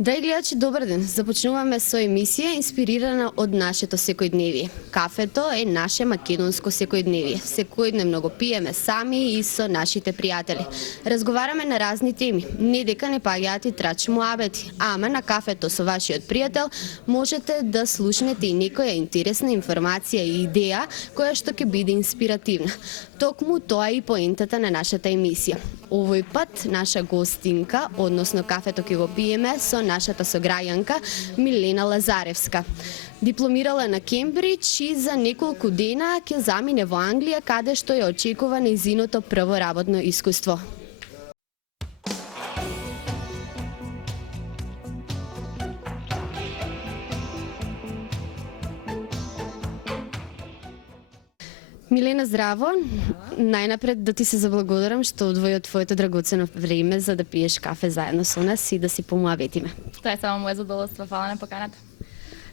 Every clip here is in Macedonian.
Драги гледачи, добар ден. Започнуваме со емисија инспирирана од нашето секојдневие. Кафето е наше македонско секојдневие. Секојдневно го пиеме сами и со нашите пријатели. Разговараме на разни теми. Не дека не паѓаат и трач муабети, ама на кафето со вашиот пријател можете да слушнете и некоја интересна информација и идеја која што ќе биде инспиративна. Токму тоа е и поентата на нашата емисија. Овој пат наша гостинка, односно кафето ќе го пиеме со нашата сограјанка Милена Лазаревска. Дипломирала на Кембридж и за неколку дена ќе замине во Англија, каде што ја очекува нејзиното прво работно искуство. Милена, здраво. Најнапред да ти се заблагодарам што одвои од твоето драгоцено време за да пиеш кафе заедно со нас и да си помуаветиме. Тоа е само моје задоволство, фала на поканата.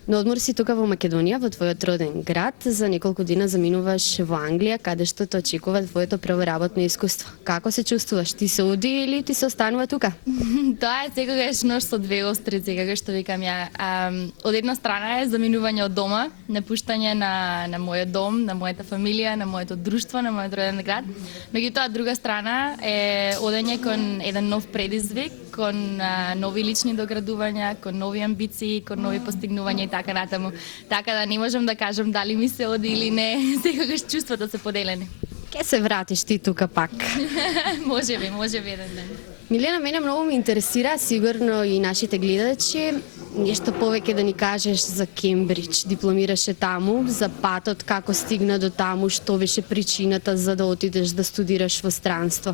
На одмор си тука во Македонија, во твојот роден град. За неколку дена заминуваш во Англија, каде што те очекува твоето прво работно искуство. Како се чувствуваш? Ти се оди или ти се останува тука? Тоа е секогаш нож со две острици, како што викам ја. Од една страна е заминување од дома, напуштање на мојот дом, на мојата фамилија, на моето друштво, на мојот роден град. Меѓутоа, друга страна е одење кон еден нов предизвик, кон нови лични доградувања, кон нови амбиции, кон нови постигнувања и така натаму. Така да не можам да кажам дали ми се оди или не, секогаш чувствата се поделени. Ке се вратиш ти тука пак? може би еден ден. Милена, мене многу ме интересира, сигурно и нашите гледачи, нешто повеќе да ни кажеш за Кембридж. Дипломираше таму, за патот, како стигна до таму, што беше причината за да отидеш да студираш во странство?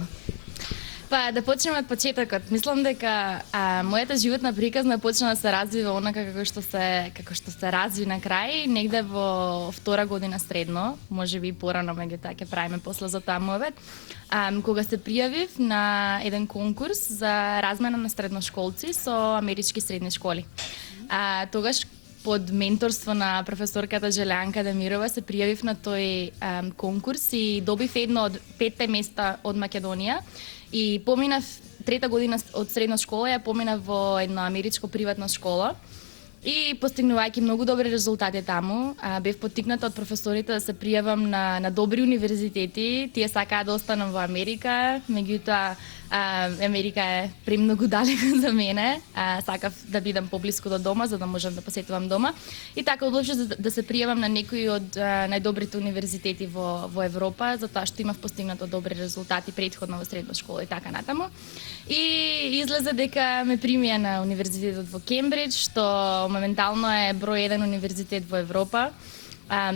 Па да почнеме од почетокот. Мислам дека мојата животна приказна почна да се развива онака како што се разви на крај, негде во втора година средно, можеби порано, меѓутоа ќе правиме после за тоа муабет. Кога се пријавив на еден конкурс за размена на средношколци со амерички средни школи. Тогаш под менторство на професорката Желјанка Демирова се пријавив на тој конкурс и добив едно од 5 места од Македонија. И поминав трета година од средна школа, ја поминав во една америчко приватна школа и постигнувајќи многу добри резултати таму, бев поттикната од професорите да се пријавам на добри универзитети. Тие сакаа да останам во Америка, меѓутоа Америка е премногу далеко за мене. Сакав да бидам поблиску до дома, за да можам да посетувам дома. И така одлучив да се пријавам на некои од најдобрите универзитети во Европа, затоа што имав постигнато добри резултати претходно во средна школа и така натаму. И излезе дека ме примија на универзитетот во Кембридж, што моментално е број 1 универзитет во Европа.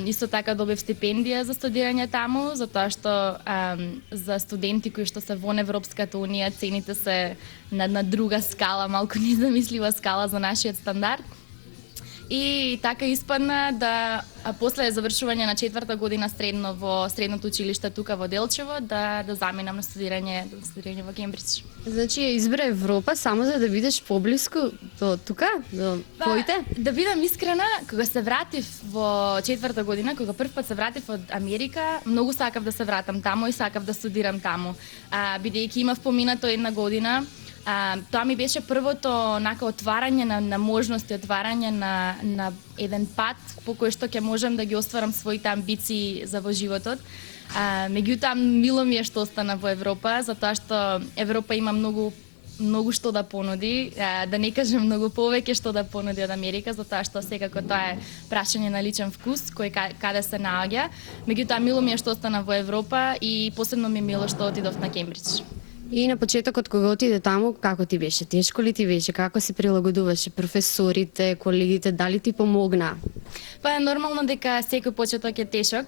Исто така добив стипендија за студирање таму, затоа што за студенти кои што се во Европската унија цените се на друга скала, малку незамислива скала за нашиот стандард. И така испадна да после завршување на 4-та година средно во средното училиште тука во Делчево да заминам на студирање во Кембридж. Значи ја избра Европа само за да бидеш поблиску до тука, до твоите? Да бидам искрена, кога се вратив во 4-та година, кога прв пат се вратив од Америка, многу сакав да се вратам таму и сакав да студирам таму. Бидејќи имав поминато една година, тоа ми беше првото отварање на можности, отварање на еден пат по кој што ќе можам да ги остварам своите амбиции за во животот. Меѓутоа, мило ми е што остана во Европа, затоа што Европа има многу што да понуди, да не кажем многу повеќе што да понуди од Америка, затоа што секако тоа е прашање на личен вкус, кој каде се наоѓа. Меѓутоа, мило ми е што остана во Европа и посебно ми е мило што отидов на Кембридж. И на почетокот кога отиде таму, како ти беше? Тешко ли ти беше? Како се прилагодуваше? Професорите, колегите, дали ти помогна? Па нормално дека секој почеток е тешок.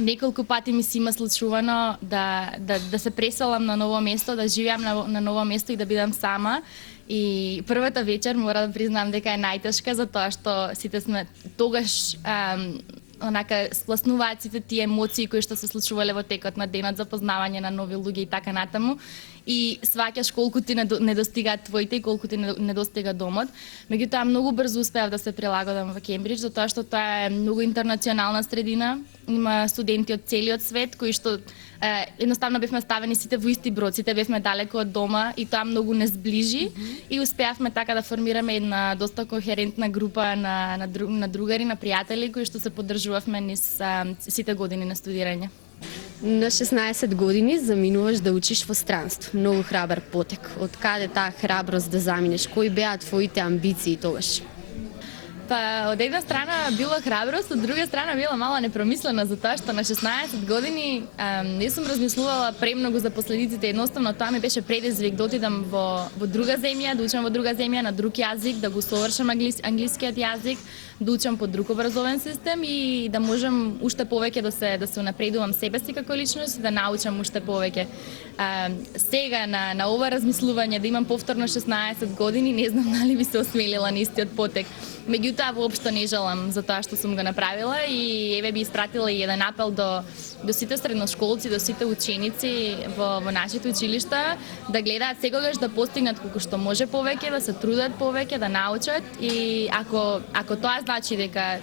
Неколку пати ми се има случувано да се преселам на ново место, да живеам на ново место и да бидам сама. И првата вечер мора да признам дека е најтешка, затоа што сите сме тогаш онака спласнуваат сите тие емоции кои што се случувале во текот на денот, запознавање на нови луѓе и така натаму. И сваќаш колку ти недостигаат твоите и колку ти недостига домот. Меѓутоа многу брзо успеав да се прилагодам во Кембридж, затоа што тоа е многу интернационална средина. има студенти од целиот свет кои што едноставно бевме ставени сите во исти брод, сите бевме далеко од дома и тоа многу не сближи и успеавме така да формираме една доста кохерентна група на другари, на пријатели кои што се поддржувавме низ сите години на студирање. На 16 години заминуваш да учиш во странство. Многу храбар потек. Од каде таа храброст да заминеш? Кои беа твоите амбиции тогаш? Па, од една страна било храброст, од друга страна било мало непромислено, затоа што на 16 години не сум размислувала премногу за последиците. Едноставно тоа ми беше предизвик да отидам во друга земја, да учам во друга земја на друг јазик, да го совршам англискиот јазик, да учам по друг образовен систем и да можам уште повеќе да се унапредувам себе си како личност и да научам уште повеќе. Сега на ова размислување да имам повторно 16 години, не знам дали би се осмелила на истиот потек. Меѓутоа, воопшто не жалам за тоа што сум го направила и еве би испратила и еден апел до сите средношколци, до сите ученици во нашите училишта да гледаат секогаш да постигнат колку што може повеќе, да се трудат повеќе, да научат и ако тоа значи дека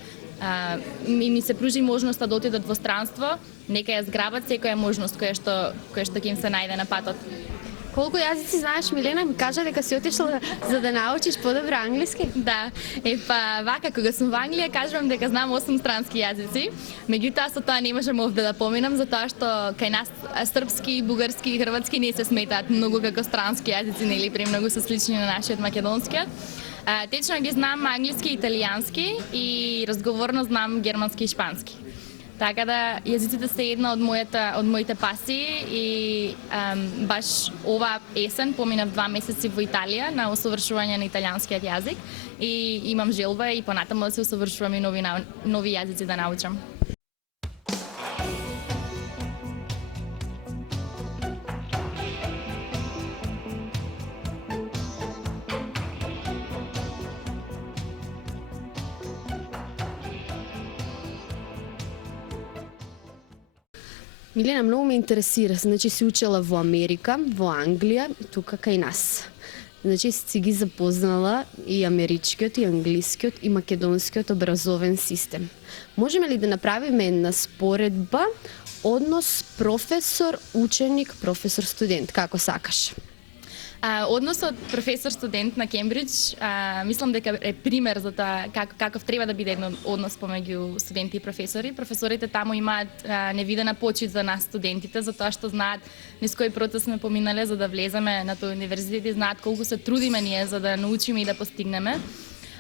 ми се пружи можноста да отидат во странство, нека ја зграбат секоја можност која што ќе им се најде на патот. Колку јазици знаеш, Милена? Ми кажа дека си отишла за да научиш подобро англиски? Да, па вака, кога сум во Англија, кажувам дека знам 8 странски јазици. Меѓутоа, со тоа не можам овде да поминам, затоа што кај нас српски, бугарски и хрватски не се сметаат многу како странски јазици, нели, премногу се слични на нашиот македонскиот. Течно ги знам англиски и италијански и разговорно знам германски и шпански. Така да јазиците се една од моите пасии и баш ова есен поминав 2 месеци во Италија на усовршување на италијанскиот јазик и имам желба и понатаму да се усовршувам и нови јазици да научам. Милена, многу ме интересира. Значи си учела во Америка, во Англија, тука кај нас. Значи си ги запознала и америчкиот, и англискиот, и македонскиот образовен систем. Можеме ли да направиме една споредба, однос професор-ученик, професор-студент, како сакаш? Односот професор-студент на Кембридж, мислам дека е пример за тоа каков треба да биде еден однос помеѓу студенти и професори. Професорите таму имаат невидена почит за нас студентите, затоа што знаат низ кој процес сме поминале за да влеземе на тој универзитет и знаат колку се трудиме ние за да научиме и да постигнеме.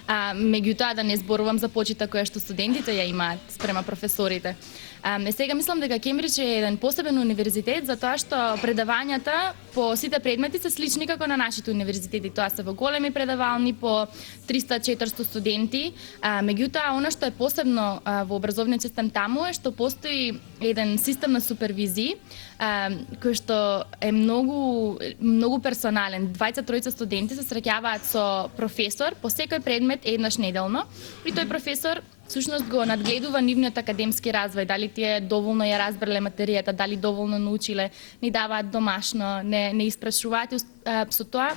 Меѓутоа да не зборувам за почита која што студентите ја имаат спрема професорите. Сега мислам дека Кембридж е еден посебен универзитет затоа што предавањата по сите предмети се слични како на нашите универзитети. Тоа се во големи предавални по 300-400 студенти. Меѓутоа, она што е посебно во образовниот систем таму е што постои еден систем на супервизии кој што е многу персонален. 20-тројца студенти се среќаваат со професор по секој предмет еднаш неделно и тој професор всушност го надгледува нивниот академски развој, дали тие доволно ја разбрале материјата, дали доволно научиле, ни даваат домашно, не испрашуваат со тоа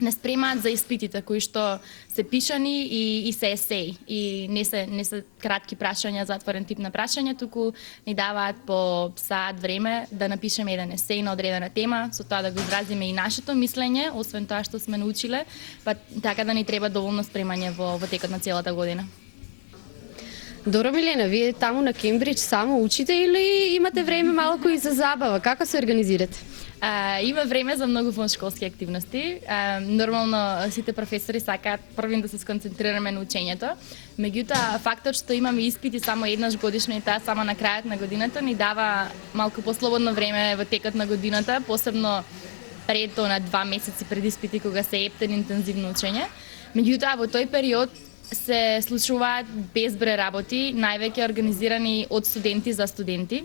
не спремаат за испитите кои што се пишани и се есеи и не се кратки прашања, затворен тип на прашања, туку ни даваат по саат време да напишеме еден есеј на одредена тема, со тоа да го изразиме и нашето мислење, освен тоа што сме научиле, па така да ни треба доволно спремање во текот на целата година. Добро, Милена, вие таму на Кембридж само учите или имате време малку и за забава? Како се организирате? Има време за многу воншколски активности. Нормално сите професори сакаат првин да се сконцентрираме на учењето. Меѓутоа, фактот што имаме испити само еднаш годишно и таа само на крајот на годината ни дава малку послободно време во текот на годината, посебно пред на 2 месеци пред испити кога се ептен интензивно учење. Меѓутоа, во тој период се случуваат безброј работи, највеќе организирани од студенти за студенти.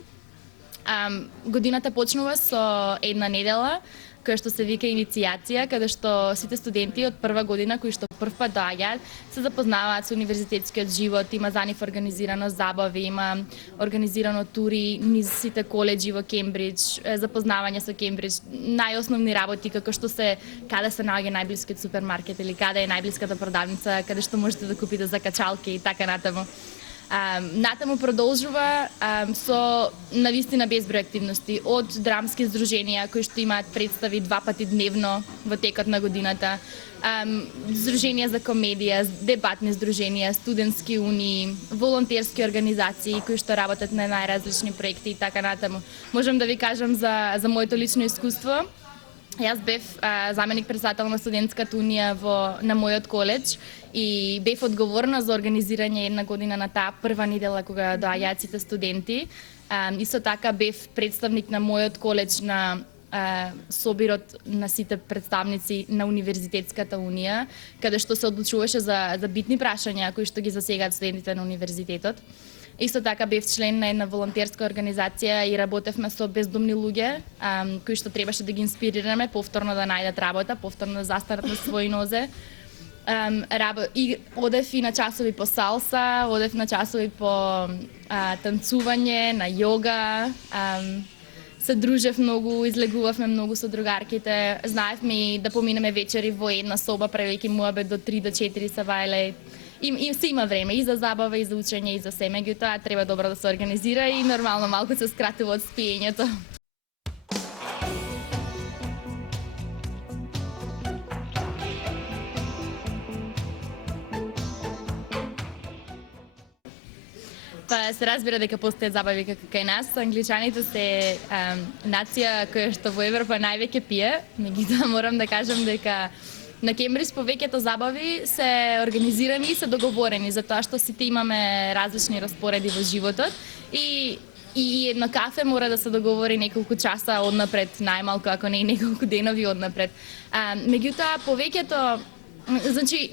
Годината почнува со една недела, која што се вика иницијација, каде што сите студенти од прва година кои што првпат доаѓаат се запознаваат со универзитетскиот живот, има за нив организирано забави, има организирано тури низ сите колеџи во Кембридж, запознавање со Кембридж, најосновни работи како што се каде се наоѓа најблискиот супермаркет или каде е најблиската продавница каде што можете да купите закачалки и така натаму. Натаму продолжува со навистина безброј активности од драмски здруженија кои што имаат представи 2 пати дневно во текот на годината, здруженија за комедија, дебатни здруженија, студентски унии, волонтерски организации кои што работат на најразлични проекти и така натаму. Можам да ви кажам за моето лично искуство. Јас бев заменик председател на студентската унија на мојот коледж и бев одговорна за организирање една година на таа прва недела кога доаѓаат сите студенти. Исто така бев представник на мојот коледж на собирот на сите представници на Универзитетската унија, каде што се одлучуваше за битни прашања кои што ги засегаат студентите на универзитетот. Исто така бев член на една волонтерска организација и работевме со бездомни луѓе, кои што требаше да ги инспирираме повторно да најдат работа, повторно да застанат на своји нозе. И одев и на часови по салса, одев на часови по танцување, на јога, се дружев многу, излегувавме многу со другарките, знаевме и да поминеме вечери во една соба, правејќи муабет до 3 до 4 савајле. И се има време и за забава, и за учење, и за се, меѓутоа треба добро да се организира и нормално малку се скратува од спиењето. Па се разбира дека постојат забави како кај нас. Англичаните се нација која што во Европа највеќе пие, меѓутоа морам да кажам дека на Кембридж повеќето забави се организирани и се договорени, затоа што сите имаме различни распореди во животот и едно кафе мора да се договори неколку часа однапред, најмалку ако не и неколку денови однапред. Меѓутоа повеќето, значи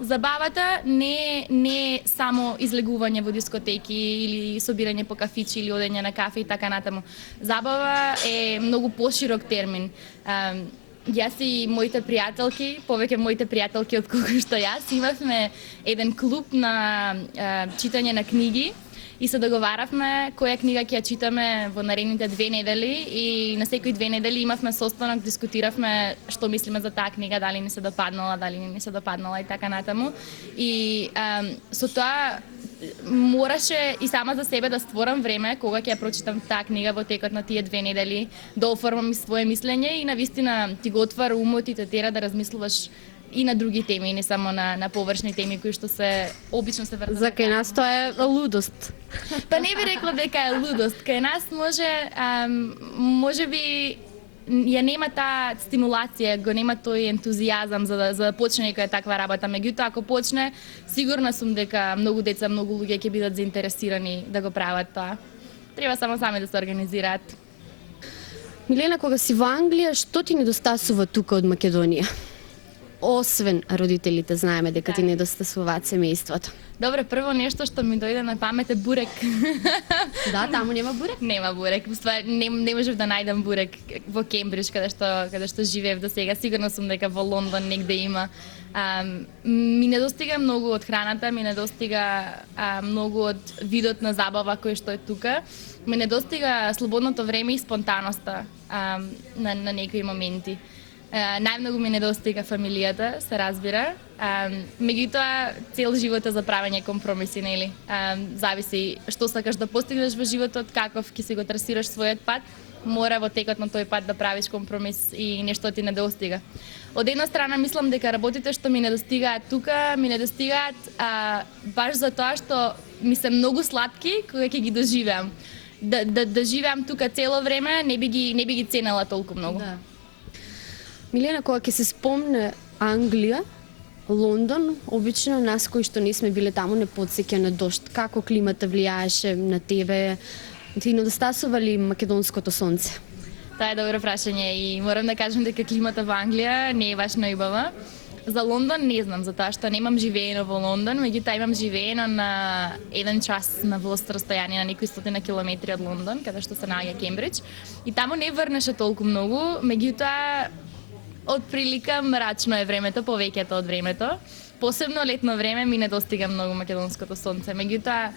забавата не е само излегување во дискотеки или собирање по кафичи или одење на кафе и така натаму. Забава е многу поширок термин. Јас и моите пријателки, повеќе моите пријателки отколку што јас, имавме еден клуб на читање на книги и се договаравме која книга ќе ја читаме во наредните 2 недели и на секои 2 недели имавме состанок, дискутиравме што мислиме за таа книга, дали ни се допаднала, дали не ни се допаднала и така натаму. И со тоа мораше и сама за себе да створам време кога ќе ја прочитам таа книга во текот на тие 2 недели, да оформам и свое мислење и навистина ти го отвара умот и те тера да размислуваш и на други теми, не само на површни теми кои што се обично се врзани. За кај нас тоа е лудост. Па не би рекла дека е лудост. Кај нас може би ја нема таа стимулација, го нема тој ентузијазам за да почне некоја таква работа. Меѓутоа, ако почне, сигурна сум дека многу деца, многу луѓе ќе бидат заинтересирани да го прават тоа. Треба само сами да се организираат. Милена, кога си во Англија, што ти недостасува тука од Македонија? Освен родителите, знаеме дека ти недостасуваат семејството. Добре, прво нешто што ми дојде на памет е бурек. Да, таму нема бурек? Нема бурек. Не можев да најдам бурек во Кембридж, каде што живеев до сега. Сигурно сум дека во Лондон негде има. Ми недостига многу од храната, ми недостига многу од видот на забава кој што е тука. Ми недостига слободното време и спонтаноста на некои моменти. Најмногу ми недостига фамилијата, се разбира. Меѓутоа, цел живот е за правење компромиси, нели? Зависи што сакаш да постигнеш во животот, каков ќе си го трасираш својот пат, мора во текот на тој пат да правиш компромис и нешто ти недостига. Од една страна мислам дека работите што ми недостигаат тука, ми недостигаат баш за тоа што ми се многу сладки кога ќе ги доживеам. Да живеам тука цело време, не би ги ценела толку многу. Да. Милена, кога ќе се спомне Англија, Лондон, обично нас кои што не сме биле таму не потсеќа на дожд. Како климата влијаеше на тебе? Ти недостасува ли македонското сонце? Тоа е добро прашање и морам да кажам дека климата во Англија не е баш најубава. За Лондон не знам, затоа што немам живеено во Лондон, меѓутоа имам живеено на 1 час на влост растојание на некои стотина километри од Лондон, каде што се наоѓа Кембридж. И таму не врнеше толку многу, меѓутоа Отприлика мрачно е времето, повеќето од времето. Посебно летно време ми недостига многу македонското сонце. Меѓутоа,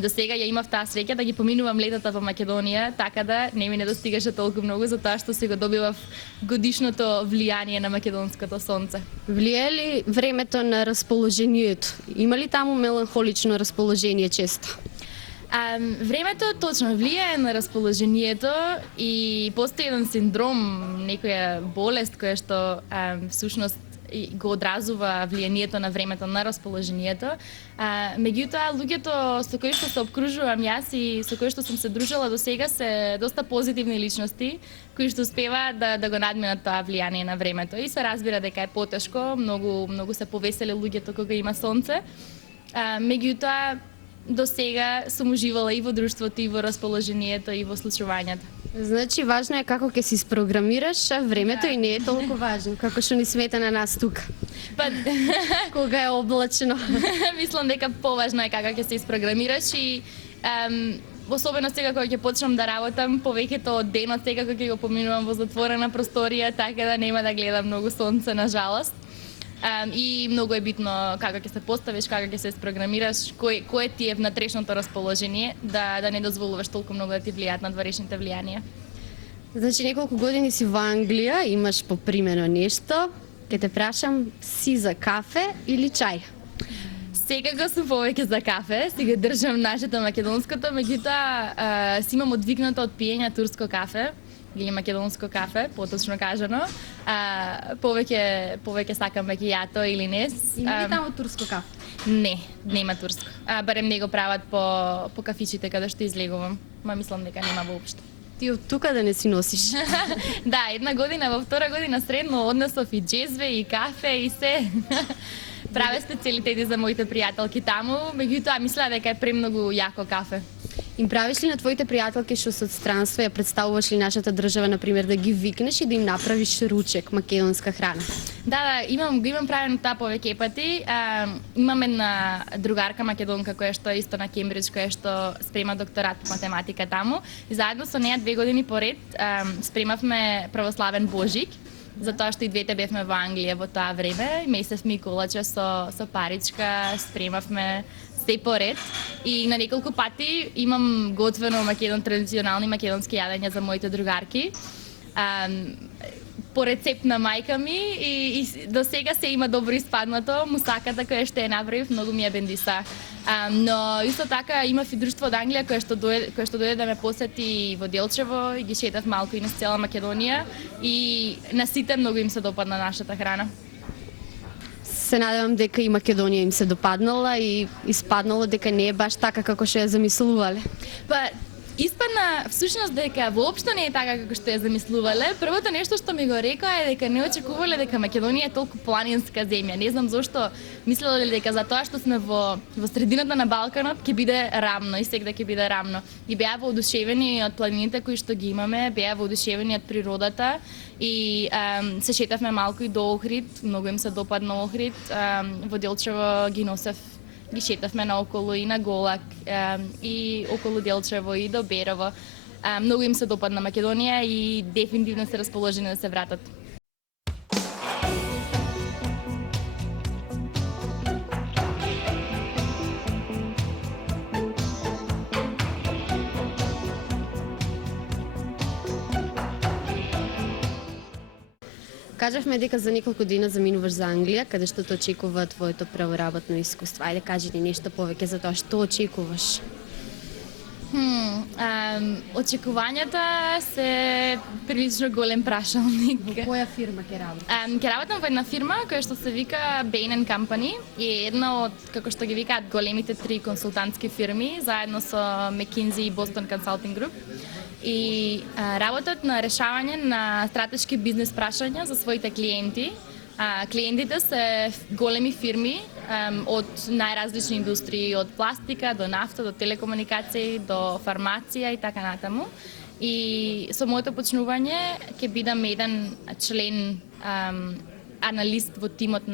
до сега ја имав таа среќа да ги поминувам летата во Македонија, така да не ми недостигаше толку многу затоа што си го добивав годишното влијание на македонското сонце. Влијае ли времето на расположението? Има ли таму меланхолично расположение често? Времето точно влијае на расположението и постои еден синдром, некоја болест која што всушност го одразува влијанието на времето на расположението. Меѓутоа, луѓето со кои што се обкружувам јас и со кои што сум се дружела до сега се доста позитивни личности, кои што успеваат да го надминат тоа влијание на времето. И се разбира дека е потешко, многу се повесели луѓето кога има сонце. Меѓутоа, до сега сум уживала и во друштвото, и во расположението, и во случувањата. Значи, важно е како ќе си спрограмираш, а времето и не е толку важно, како што ни смета на нас тука. Па, Кога е облачно. мислам дека поважно е како ќе се isprogramираш и особено сега кога ќе почнам да работам, повеќето од денот сега кога ќе го поминувам во затворена просторија, така да нема да гледам многу сонце на жалост. И многу е битно како ќе се поставиш, како ќе се isprogramираш, кое ти е внатрешното расположение, да не дозволуваш толку многу да ти влијаат надворешните влијанија. Значи, неколку години си во Англија, имаш попримено нешто. Ке те прашам, си за кафе или чај? Секако сум повеќе за кафе, си го држам нашето македонското, меѓутоа си имам одвикнато од пиење турско кафе или македонско кафе, поточно кажано. Повеќе сакам макијато или нес. Има ли таму турско кафе? Не, нема турско. Барем не го прават по кафичите каде што излегувам. Мислам дека нема воопшто. Ти од тука да не си носиш. Да, една година, во втора година средно однесов и джезве, и кафе, и се. Праве специјалитети за моите пријателки таму, меѓутоа мисля дека е премногу јако кафе. Им правиш ли на твоите пријателки што се од странство, ја представуваш ли нашата држава, например, да ги викнеш и да им направиш ручек, македонска храна? Да, го имам правено таа повеќе пати. Имам една другарка македонка која што е исто на Кембридж, која што спрема докторат по математика таму. И заедно со неа 2 години поред спремавме православен Божик, затоа што и двете бевме во Англија во тоа време. Месевме и колаче со паричка, спремавме се поред и на неколку пати имам готвено традиционални македонски јадења за моите другарки. По рецепт на мајка ми и до сега се има добро испаднато. Мусаката која што ја направив многу ми ја бендиса. Но исто така имав и друштво од Англија која што дојде да ме посети во Делчево и ги шетав малку и на цела Македонија и на сите многу им се допадна нашата храна. Се надевам дека и Македонија им се допаднала и испаднало дека не е баш така како што ја замислувале. Па, испадна всушност дека воопшто не е така како што ја замислувале. Првото нешто што ми го рекоа е дека не очекувале дека Македонија е толку планинска земја. Не знам зошто мислеле дека затоа што сме во средината на Балканот ќе биде рамно и сегда ќе биде рамно. И беа воодушевени од планините кои што ги имаме, беа воодушевени од природата и се шетавме малку и до Охрид, многу им се допадна Охрид. Во Делчево ги шетавме наоколу и на Голак и околу Делчево и до Берово. Многу им се допадна Македонија и дефинитивно се расположени да се вратат. Кажавме дека за неколку дена заминуваш за Англија, каде што те очекува твоето правоработно искуство. Ајде, кажи ни нешто повеќе за тоа што очекуваш. Очекувањата се прилично голем прашалник. Во која фирма ќе работиш? Ќе работам во една фирма која што се вика Bain & Company и е една од, како што ги викаат, големите 3 консултантски фирми, заедно со McKinsey и Boston Consulting Group. И работат на решавање на стратешки бизнес прашања за своите клиенти. Клиентите се големи фирми од најразлични индустрии, од пластика до нафта, до телекомуникации, до фармација и така натаму. И со моето почнување ќе бидам еден член аналист во тимот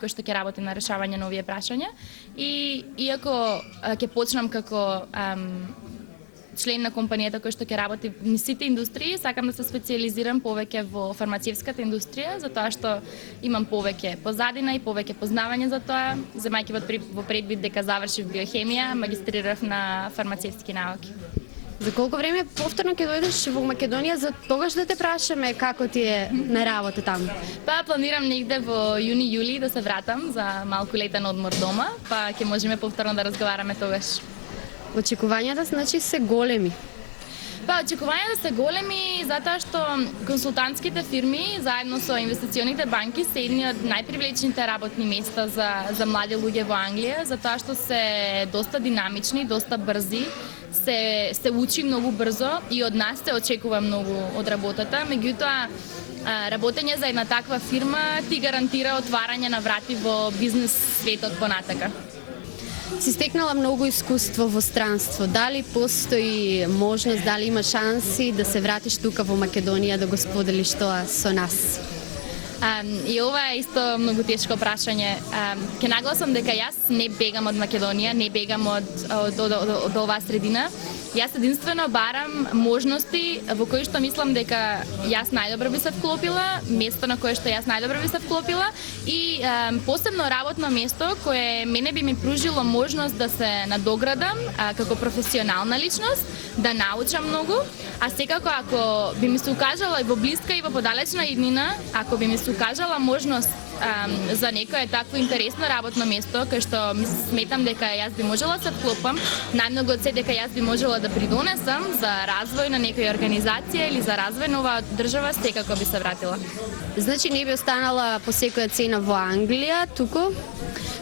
кој што ќе работи на решавање на овие прашања. И иако ќе почнам како член на компанијата кој што ќе работи во сите индустрии, сакам да се специализирам повеќе во фармацевската индустрија, затоа што имам повеќе позадина и повеќе познавање за тоа, земајќи во предвид дека завршив биохемија, магистрирав на фармацевски науки. За колку време повторно ќе дојдеш во Македонија за тогаш да те прашаме како ти е на работа таму? Па планирам негде во јуни-јули да се вратам за малку летен одмор дома, па ќе можеме повторно да разговараме тогаш. Очекувањата значи се големи. Па, очекувањата се големи затоа што консултантските фирми заедно со инвестиционите банки се едни од најпривлечните работни места за млади луѓе во Англија, затоа што се доста динамични, доста брзи, се учи многу брзо и од нас се очекува многу од работата. Меѓутоа, работење за една таква фирма ти гарантира отварање на врати во бизнес светот понатака. Си стекнала многу искуство во странство. Дали постои можност, дали има шанси да се вратиш тука во Македонија да го споделиш тоа со нас? И ова е исто многу тешко прашање. Ке нагласам дека јас не бегам од Македонија, не бегам од оваа средина. Јас единствено барам можности во кои што мислам дека јас најдобро би се вклопила, место на кое што јас најдобро би се вклопила и посебно работно место кое мене би ми пружило можност да се надоградам како професионална личност, да научам многу, а секако ако би ми се укажала и во блиска и во подалечна иднина, ако би ми се укажала можност за некое такво интересно работно место, кај што сметам дека јас би можела да се вклопам, најмногу од се дека јас би можела да придонесам за развој на некоја организација или за развој на оваа држава, секако би се вратила. Значи не би останала по секоја цена во Англија, туку?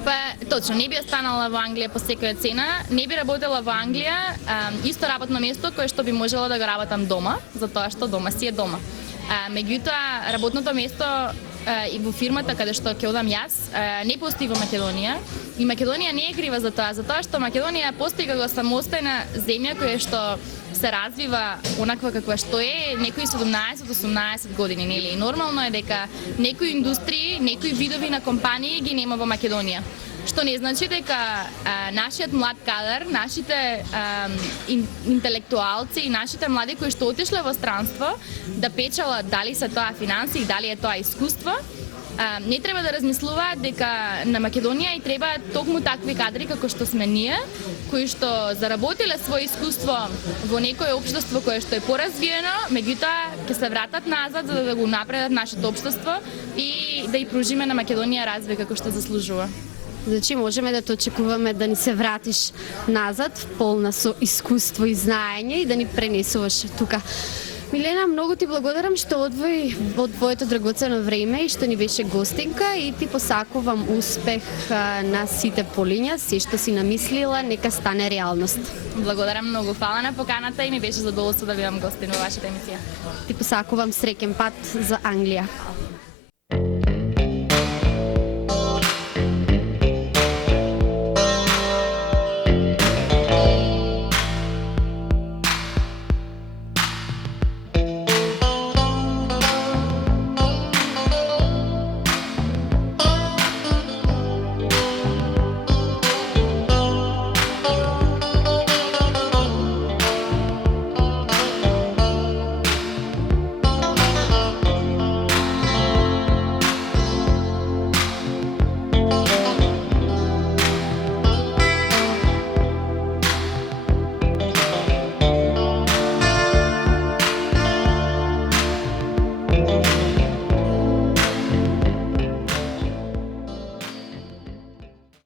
Па, точно, не би останала во Англија по секоја цена, не би работела во Англија, исто работно место кое што би можела да го работам дома, затоа што дома си е дома. Меѓутоа, работното место и во фирмата каде што ќе одам јас, не постои во Македонија. И Македонија не е крива за затоа што Македонија постои како самостојна земја која што се развива онаква каква што е некои 17-18 години, нели? Нормално е дека некои индустрии, некои видови на компании ги нема во Македонија. Што не значи дека нашиот млад кадар, нашите интелектуалци и нашите млади кои што отишле во странство да печалат дали се тоа финанси, дали е тоа искуство, не треба да размислуваат дека на Македонија и треба токму такви кадри како што сме ние, кои што заработиле своје искуство во некое општество кое што е поразвиено, меѓутоа ќе се вратат назад за да го напредат нашето општество и да ја пружиме на Македонија развој како што заслужува. Значи можеме да те очекуваме да ни се вратиш назад, полна со искуство и знаење и да ни пренесуваш тука. Милена, многу ти благодарам што одвои од твоето драгоцено време и што ни беше гостинка и ти посакувам успех на сите полиња, се што си намислила, нека стане реалност. Благодарам многу, фала на поканата и ми беше задоволство да бидам гостин во вашата емисија. Ти посакувам среќен пат за Англија.